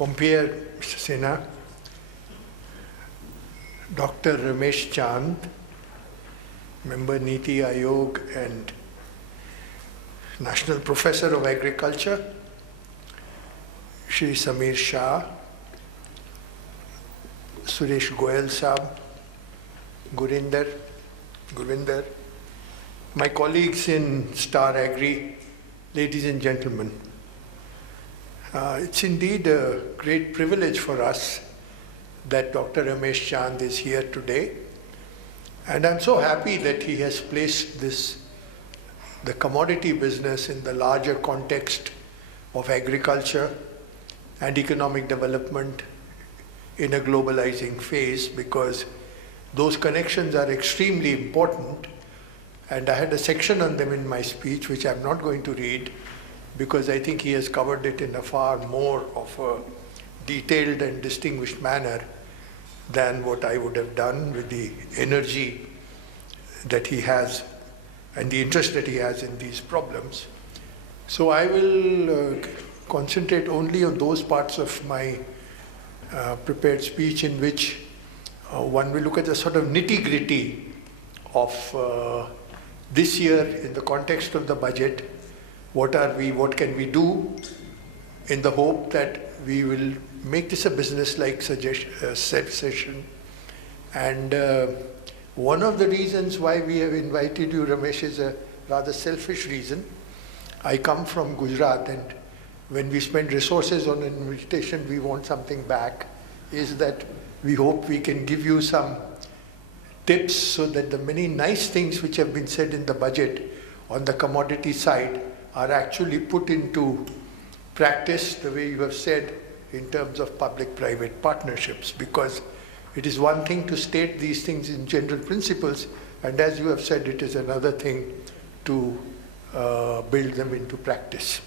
compare Mr. Sinha, Dr. Ramesh Chand, member Niti Aayog and National Professor of Agriculture, Shri Samir Shah, Suresh Goyal Saab, Gurinder, my colleagues in Star Agri, ladies and gentlemen. It's indeed a great privilege for us that Dr. Ramesh Chand is here today. And I'm so happy that he has placed the commodity business in the larger context of agriculture and economic development in a globalizing phase, because those connections are extremely important. And I had a section on them in my speech, which I'm not going to read, because I think he has covered it in a far more of a detailed and distinguished manner than what I would have done with the energy that he has and the interest that he has in these problems. So I will concentrate only on those parts of my prepared speech in which one will look at the sort of nitty-gritty of this year in the context of the budget. What can we do in the hope that we will make this a business-like session. And one of the reasons why we have invited you, Ramesh, is a rather selfish reason. I come from Gujarat, and when we spend resources on an invitation, we want something back, is that we hope we can give you some tips so that the many nice things which have been said in the budget on the commodity side are actually put into practice the way you have said in terms of public-private partnerships, because it is one thing to state these things in general principles, and as you have said, it is another thing to build them into practice.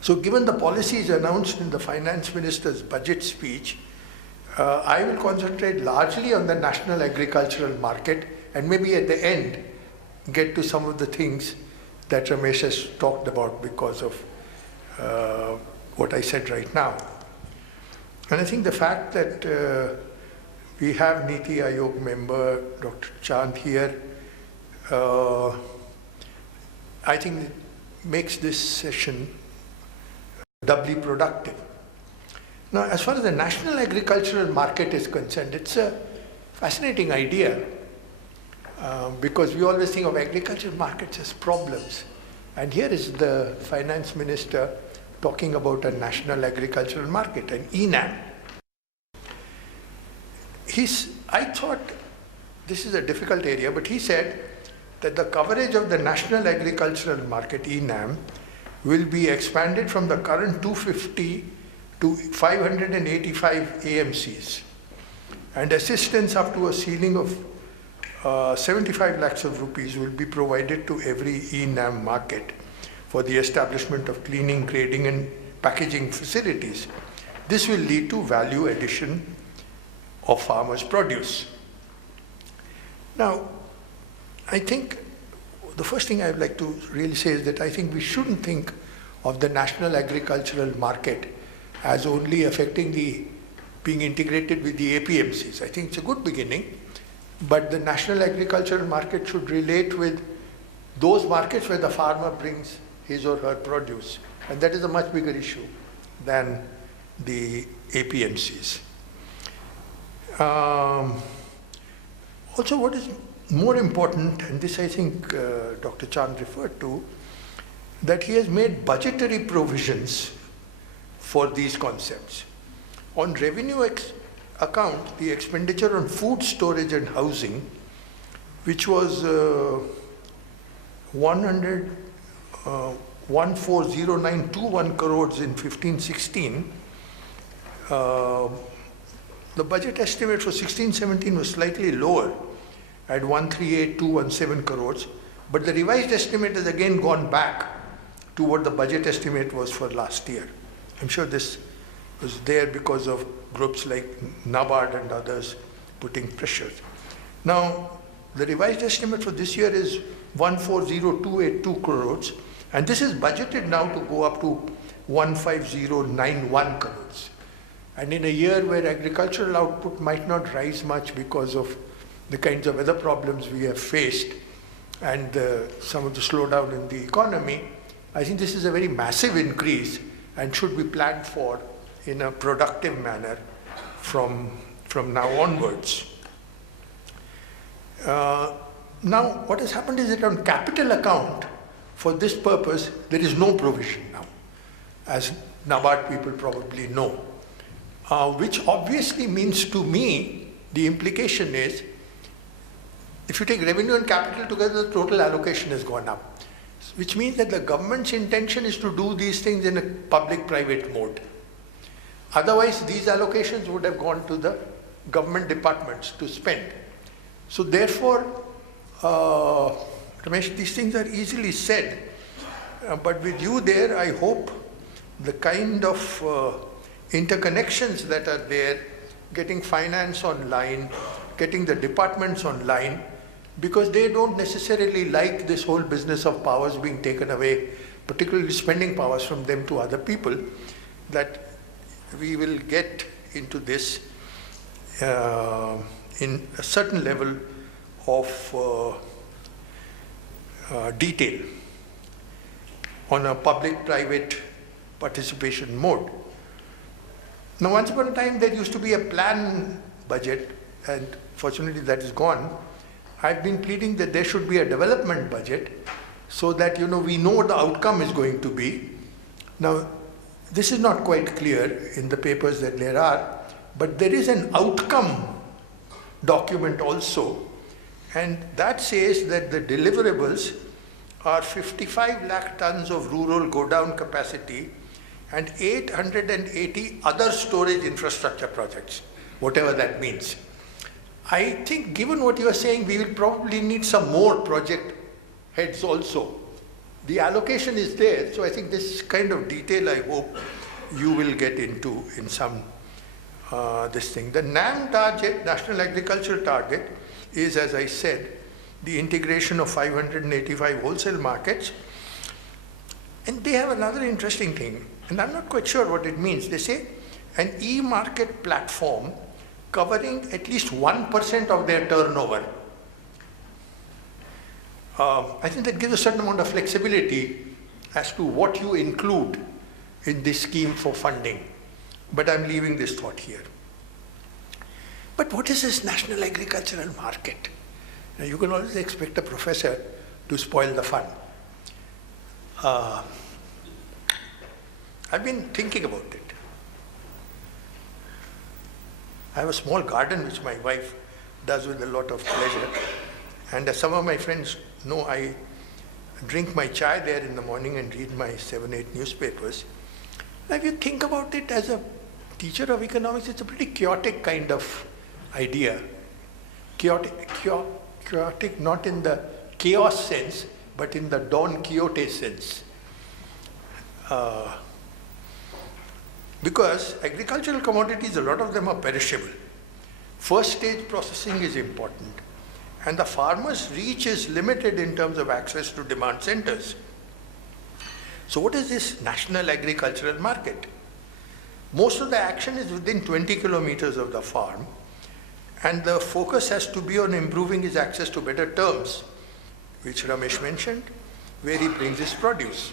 So given the policies announced in the Finance Minister's budget speech, I will concentrate largely on the national agricultural market, and maybe at the end get to some of the things that Ramesh has talked about because of what I said right now. And I think the fact that we have Niti Aayog member Dr. Chand here, I think it makes this session doubly productive. Now, as far as the national agricultural market is concerned, it's a fascinating idea because we always think of agricultural markets as problems. And here is the finance minister talking about a national agricultural market, an ENAM. I thought this is a difficult area, but he said that the coverage of the national agricultural market, ENAM, will be expanded from the current 250 to 585 AMCs, and assistance up to a ceiling of 75 lakhs of rupees will be provided to every ENAM market for the establishment of cleaning, grading and packaging facilities. This will lead to value addition of farmers' produce. Now, I think the first thing I would like to really say is that I think we shouldn't think of the national agricultural market as only affecting being integrated with the APMCs. I think it's a good beginning, but the national agricultural market should relate with those markets where the farmer brings his or her produce. And that is a much bigger issue than the APMCs. Also, what is more important, and this I think Dr. Chand referred to, that he has made budgetary provisions for these concepts. On revenue account, the expenditure on food storage and housing, which was 1,40921 crores in 15-16, the budget estimate for 16-17 was slightly lower at 138,217 crores, but the revised estimate has again gone back to what the budget estimate was for last year. I'm sure this was there because of groups like NABARD and others putting pressure. Now, the revised estimate for this year is 140,282 crores, and this is budgeted now to go up to 15091 crores. And in a year where agricultural output might not rise much because of the kinds of other problems we have faced and some of the slowdown in the economy, I think this is a very massive increase and should be planned for in a productive manner from now onwards. Now, what has happened is that on capital account, for this purpose, there is no provision now, as NABARD people probably know, which obviously means to me, the implication is, if you take revenue and capital together, the total allocation has gone up, which means that the government's intention is to do these things in a public-private mode. Otherwise, these allocations would have gone to the government departments to spend. So therefore, Ramesh, these things are easily said, but with you there, I hope the kind of interconnections that are there, getting finance online, getting the departments online, because they don't necessarily like this whole business of powers being taken away, particularly spending powers from them to other people, that we will get into this in a certain level of detail on a public-private participation mode. Now, once upon a time, there used to be a plan budget, and fortunately that is gone. I've been pleading that there should be a development budget so that, we know what the outcome is going to be. Now, this is not quite clear in the papers that there are, but there is an outcome document also, and that says that the deliverables are 55 lakh tons of rural go-down capacity and 880 other storage infrastructure projects, whatever that means. I think given what you are saying, we will probably need some more project heads also. The allocation is there, so I think this kind of detail I hope you will get into in some this thing. The NAM target, National Agricultural Target, is, as I said, the integration of 585 wholesale markets. And they have another interesting thing, and I'm not quite sure what it means. They say an e-market platform covering at least 1% of their turnover. I think that gives a certain amount of flexibility as to what you include in this scheme for funding. But I'm leaving this thought here. But what is this national agricultural market? Now, you can always expect a professor to spoil the fun. I've been thinking about it. I have a small garden which my wife does with a lot of pleasure. And as some of my friends know, I drink my chai there in the morning and read my 7-8 newspapers. Now, if you think about it as a teacher of economics, it's a pretty chaotic kind of idea. Chaotic not in the chaos sense, but in the Don Quixote sense. Because agricultural commodities, a lot of them are perishable. First stage processing is important, and the farmer's reach is limited in terms of access to demand centers. So what is this national agricultural market? Most of the action is within 20 kilometers of the farm, and the focus has to be on improving his access to better terms, which Ramesh mentioned, where he brings his produce.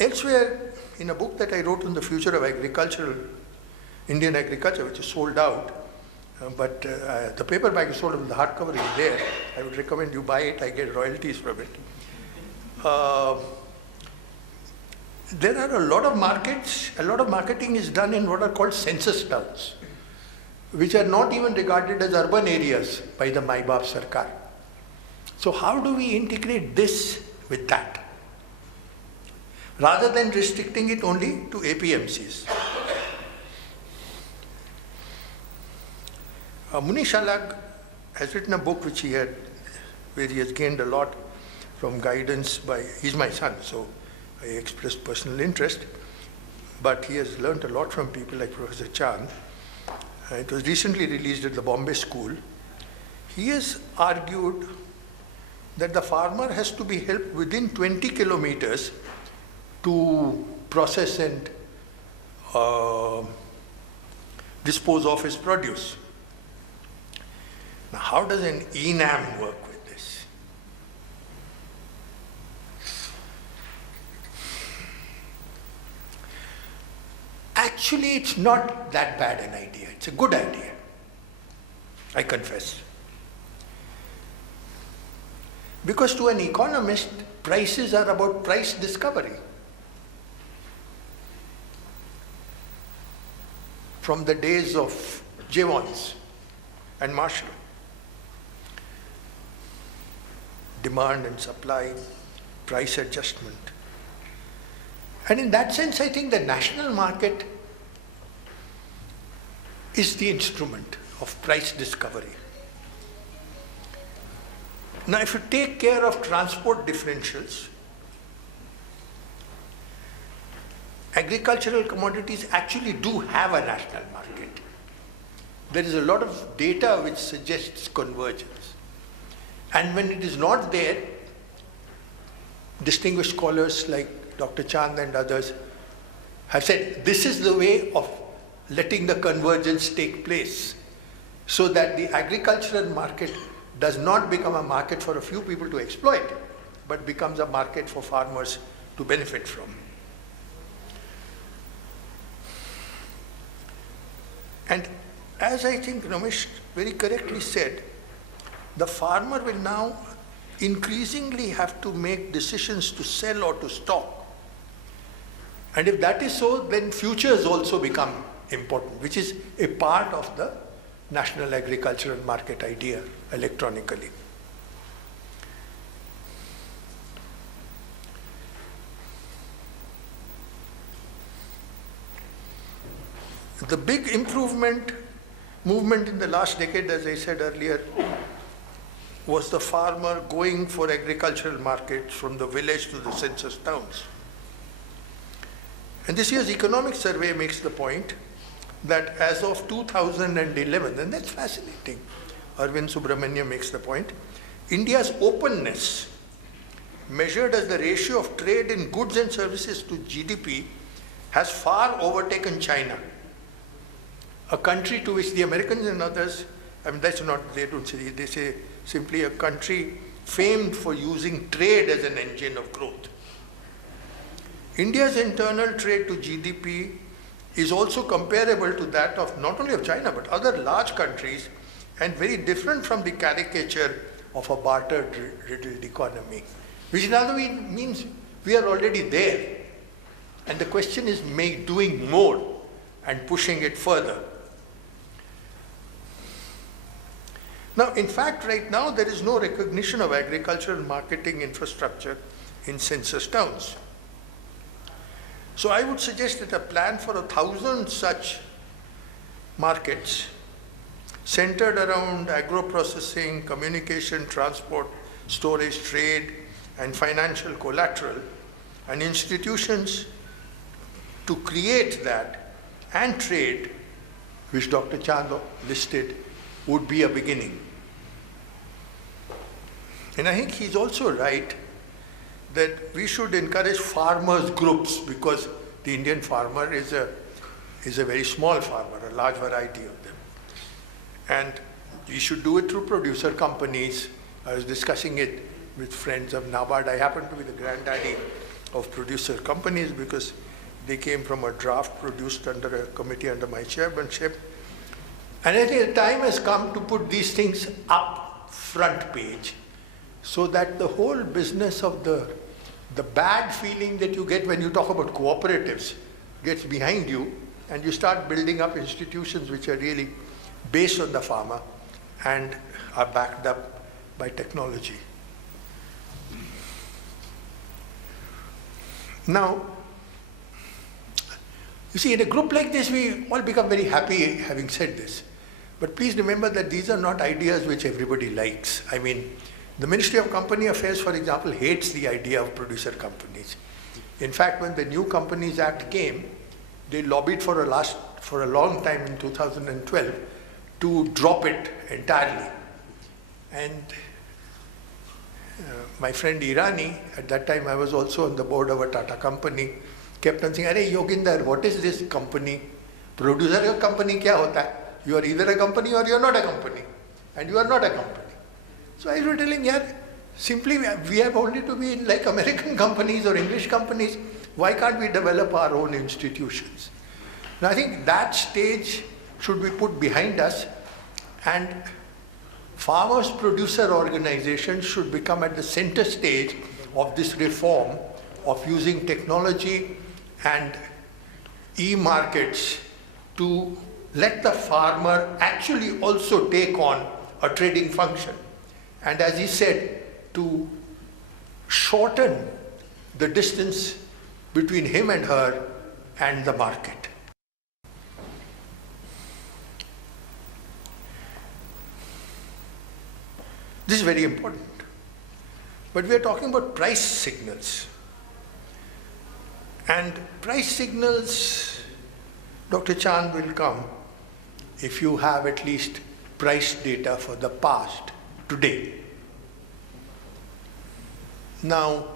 Elsewhere, in a book that I wrote on the future of Indian agriculture, which is sold out, but the paperback is sold, and the hardcover is there. I would recommend you buy it. I get royalties from it. There are a lot of markets, a lot of marketing is done in what are called census towns, which are not even regarded as urban areas by the Mai Baap Sarkar. So how do we integrate this with that, rather than restricting it only to APMCs? Munish Alagh has written a book where he has gained a lot from guidance by, he's my son, so I expressed personal interest, but he has learned a lot from people like Professor Chand. It was recently released at the Bombay School. He has argued that the farmer has to be helped within 20 kilometers to process and dispose of his produce. Now, how does an ENAM work with this? Actually, it's not that bad an idea. It's a good idea, I confess. Because to an economist, prices are about price discovery. From the days of Jevons and Marshall. Demand and supply, price adjustment. And in that sense, I think the national market is the instrument of price discovery. Now, if you take care of transport differentials, agricultural commodities actually do have a national market. There is a lot of data which suggests convergence. And when it is not there, distinguished scholars like Dr. Chand and others have said this is the way of letting the convergence take place so that the agricultural market does not become a market for a few people to exploit, but becomes a market for farmers to benefit from. And as I think Ramesh very correctly said, the farmer will now increasingly have to make decisions to sell or to stock. And if that is so, then futures also become important, which is a part of the national agricultural market idea electronically. The big movement in the last decade, as I said earlier, was the farmer going for agricultural markets from the village to the census towns. And this year's economic survey makes the point that as of 2011, and that's fascinating, Arvind Subramanian makes the point, India's openness, measured as the ratio of trade in goods and services to GDP, has far overtaken China, a country to which the Americans and others, I mean, that's not, they don't say, they say simply a country famed for using trade as an engine of growth. India's internal trade to GDP is also comparable to that of not only of China, but other large countries, and very different from the caricature of a barter-riddled economy, which in other words means we are already there. And the question is doing more and pushing it further. Now, in fact, right now, there is no recognition of agricultural marketing infrastructure in census towns. So I would suggest that a plan for 1,000 such markets centered around agro-processing, communication, transport, storage, trade, and financial collateral, and institutions to create that and trade, which Dr. Chand listed, would be a beginning. And I think he's also right that we should encourage farmers groups, because the Indian farmer is a very small farmer, a large variety of them. And we should do it through producer companies. I was discussing it with friends of NABARD. I happen to be the granddaddy of producer companies because they came from a draft produced under a committee under my chairmanship. And I think the time has come to put these things up front page so that the whole business of the bad feeling that you get when you talk about cooperatives gets behind you, and you start building up institutions which are really based on the farmer and are backed up by technology. Now, you see, in a group like this, we all become very happy having said this. But please remember that these are not ideas which everybody likes. I mean, the Ministry of Company Affairs, for example, hates the idea of producer companies. In fact, when the New Companies Act came, they lobbied for a long time in 2012 to drop it entirely. And my friend Irani, at that time I was also on the board of a Tata company, kept on saying, "Arey Yoginder, what is this company? Producer ka company kya hota hai? You are either a company or you are not a company. And you are not a company." So I was telling, yeah, simply we have only to be like American companies or English companies. Why can't we develop our own institutions? Now I think that stage should be put behind us, and farmers producer organizations should become at the center stage of this reform of using technology and e-markets to let the farmer actually also take on a trading function. And as he said, to shorten the distance between him and her and the market. This is very important. But we are talking about price signals. And price signals, Dr. Chand, will come if you have at least price data for the past today. Now,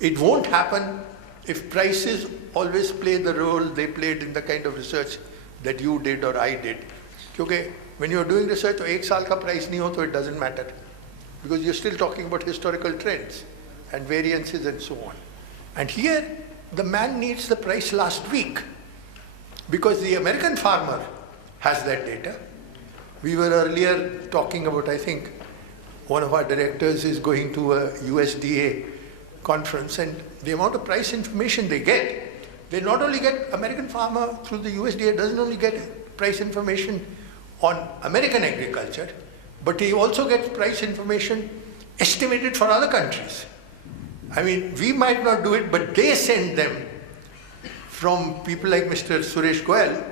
it won't happen if prices always play the role they played in the kind of research that you did or I did. Okay, when you're doing research, तो एक साल का price नहीं हो तो it doesn't matter, because you're still talking about historical trends and variances and so on. And here, the man needs the price last week, because the American farmer has that data. We were earlier talking about, I think, one of our directors is going to a USDA conference, and the amount of price information they get, they not only get American farmer through the USDA doesn't only get price information on American agriculture, but he also gets price information estimated for other countries. I mean, we might not do it, but they send them from people like Mr. Suresh Goyal,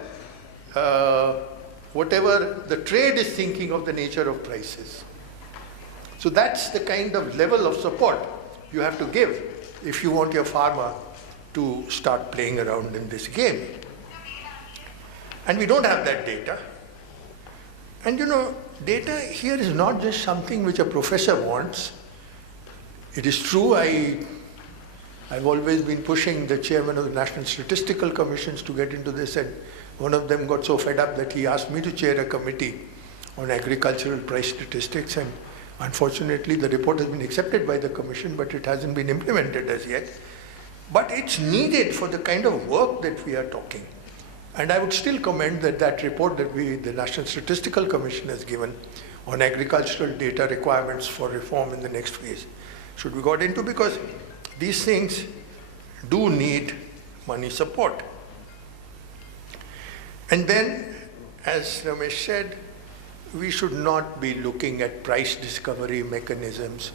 whatever the trade is thinking of the nature of prices. So that's the kind of level of support you have to give if you want your farmer to start playing around in this game. And we don't have that data. And you know, data here is not just something which a professor wants. It is true, I've always been pushing the chairman of the National Statistical Commissions to get into this, and one of them got so fed up that he asked me to chair a committee on agricultural price statistics, and unfortunately the report has been accepted by the commission, but it hasn't been implemented as yet. But it's needed for the kind of work that we are talking. And I would still commend that report that the National Statistical Commission has given on agricultural data requirements for reform in the next phase should be got into, because these things do need money support. And then, as Ramesh said, we should not be looking at price discovery mechanisms,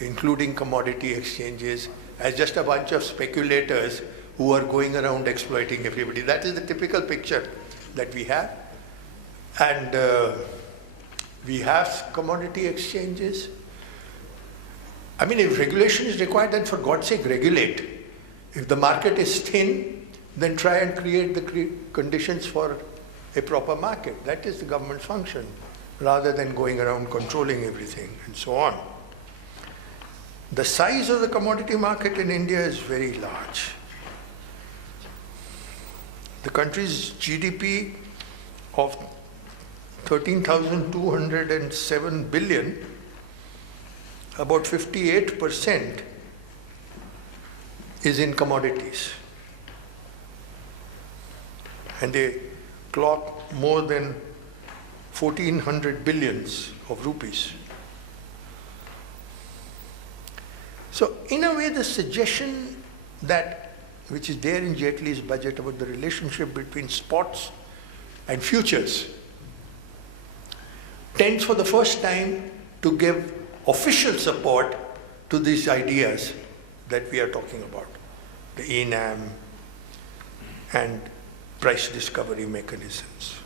including commodity exchanges, as just a bunch of speculators who are going around exploiting everybody. That is the typical picture that we have. And we have commodity exchanges. I mean, if regulation is required, then for God's sake, regulate. If the market is thin, then try and create the conditions for a proper market. That is the government's function, rather than going around controlling everything and so on. The size of the commodity market in India is very large. The country's GDP of 13,207 billion, about 58% is in commodities. And they clock more than 1,400 billions of rupees. So in a way, the suggestion which is there in Jaitley's budget about the relationship between spots and futures tends for the first time to give official support to these ideas that we are talking about, the ENAM and price discovery mechanisms.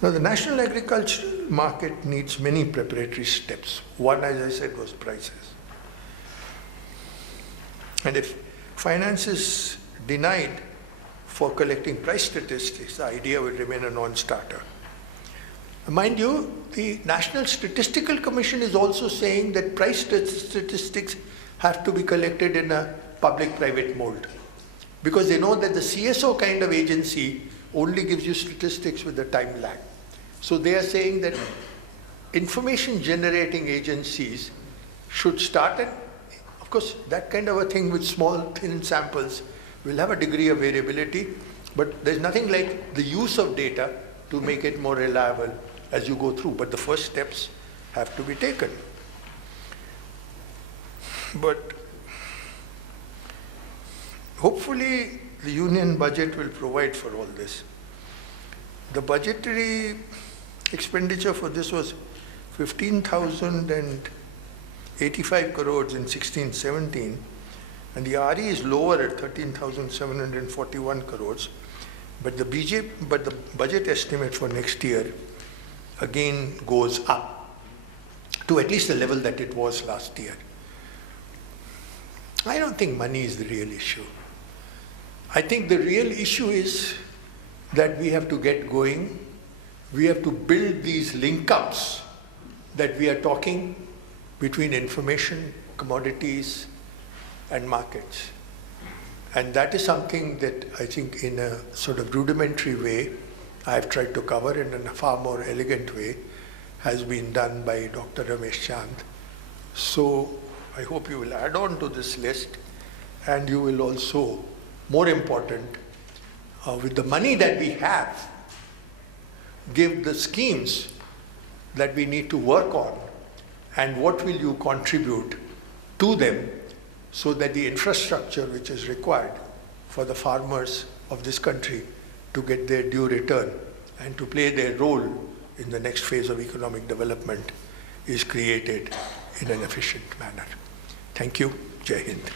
Now, the national agricultural market needs many preparatory steps. One, as I said, was prices. And if finance is denied for collecting price statistics, the idea will remain a non-starter. Mind you, the National Statistical Commission is also saying that price statistics have to be collected in a public-private mode, because they know that the CSO kind of agency only gives you statistics with a time lag. So they are saying that information generating agencies should start at, of course, that kind of a thing with small, thin samples will have a degree of variability, but there's nothing like the use of data to make it more reliable as you go through. But the first steps have to be taken. But hopefully the union budget will provide for all this. The budgetary expenditure for this was 15,085 crores in 16-17, and the RE is lower at 13,741 crores. But the budget estimate for next year again goes up to at least the level that it was last year. I don't think money is the real issue. I think the real issue is that we have to get going. We have to build these link-ups that we are talking between information, commodities, and markets. And that is something that I think in a sort of rudimentary way, I've tried to cover, and in a far more elegant way has been done by Dr. Ramesh Chand. So I hope you will add on to this list, and you will also, more important, with the money that we have, give the schemes that we need to work on, and what will you contribute to them, so that the infrastructure which is required for the farmers of this country to get their due return and to play their role in the next phase of economic development is created in an efficient manner. Thank you. Jai Hind.